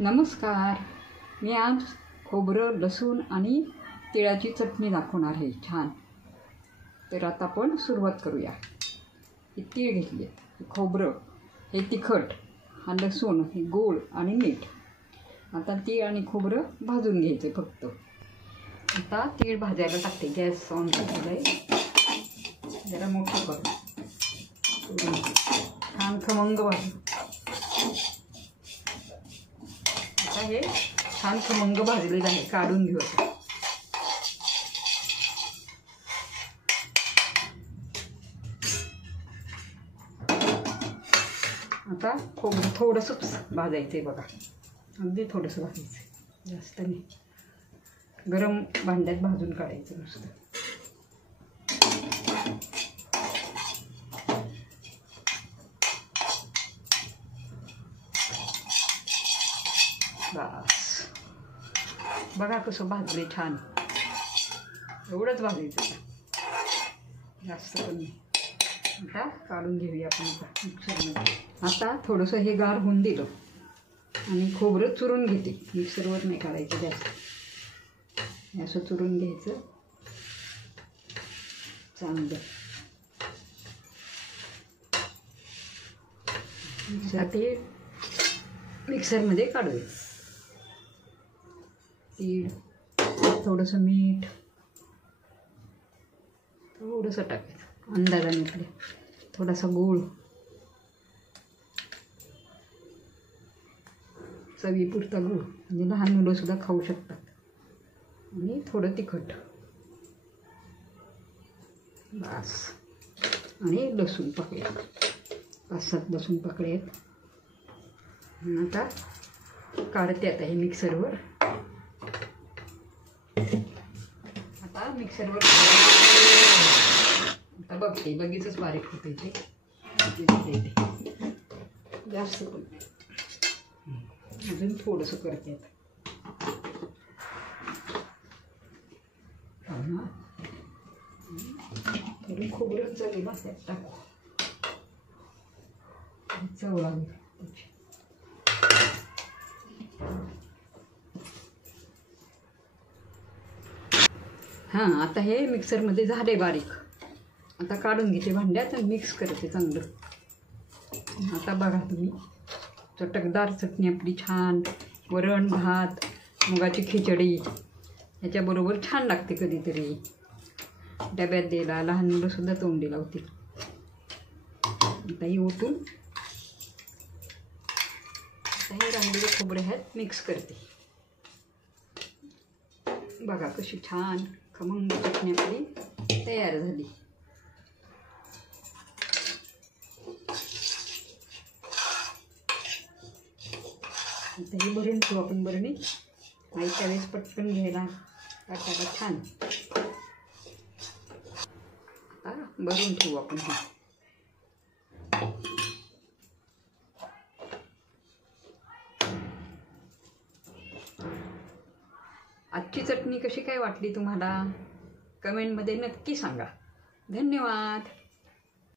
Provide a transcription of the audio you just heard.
नमस्कार. मी आज खोबरं, लसूण आणि तिळाची चटणी दाखवणार आहे छान. तर आता आपण सुरुवात करूया. हे तीळ घेतले, हे खोबरं, हे तिखट, हा लसूण, हे गोड आणि मीठ. आता तीळ आणि खोबरं भाजून घ्यायचे फक्त. आता तीळ भाजायला टाकते. गॅस ऑन केलेला आहे, जरा मोठं करू, छान खमंग भाजू. आता हे छान खमंग भाजलेलं आहे, काढून घेऊ. आता खोबरं थोडंसंच भाजायचं आहे बघा, अगदी थोडंसं भाजायचं, जास्त नाही. गरम भांड्यात भाजून काढायचं नुसतं. बस बघा कसं भाजले छान. एवढंच भाजायचं, जास्त पण नाही. आता काढून घेऊया आपण मिक्सरमध्ये. आता थोडंसं हे गार होऊन दिलं आणि खोबरं चुरून घेते. मिक्सरवर नाही काढायचं जास्त, असं चुरून घ्यायचं चांगलं. ते मिक्सरमध्ये काढूया. तीळ, थोडंसं मीठ, थोडंसं टाकायचं अंदाजाने आपल्या, थोडासा गूळ, चवीपुरता गूळ, म्हणजे लहान मुलंसुद्धा खाऊ शकतात, आणि थोडं तिखट. बस. आणि लसूण पाकळ्या, 5-7 लसूण पाकळ्या आहेत. आता काढते आता हे मिक्सरवर. आता मिक्सरवर आता बघते, लगेचच बारीक होते ते, जास्त पण अजून थोडंसं करते आता. थोडी खोबरं चवीला टाकू, चव लागेल. हां, आता हे मिक्सरमध्ये झाले बारीक. आता काढून घेते भांड्यात आणि मिक्स करते चांगलं. आता बघा तुम्ही, चटकदार चटणी आपली छान. वरण भात, मुगाची खिचडी याच्याबरोबर छान लागते. कधीतरी डब्यात द्यायला लहान मुलंसुद्धा तोंडी लावतील. आता ही ओतून आता हे राहिलेले खोबरे आहेत मिक्स करते. बघा कशी छान खमंग चटणी आपली तयार झाली. आता ही भरून ठेवू आपण बरणी. आईच्या वेळेस पटकन घ्यायला टाकायला छान. आता भरून ठेवू आपण ही. आजची चटणी कशी काय वाटली तुम्हाला? कमेंटमध्ये नक्की सांगा. धन्यवाद.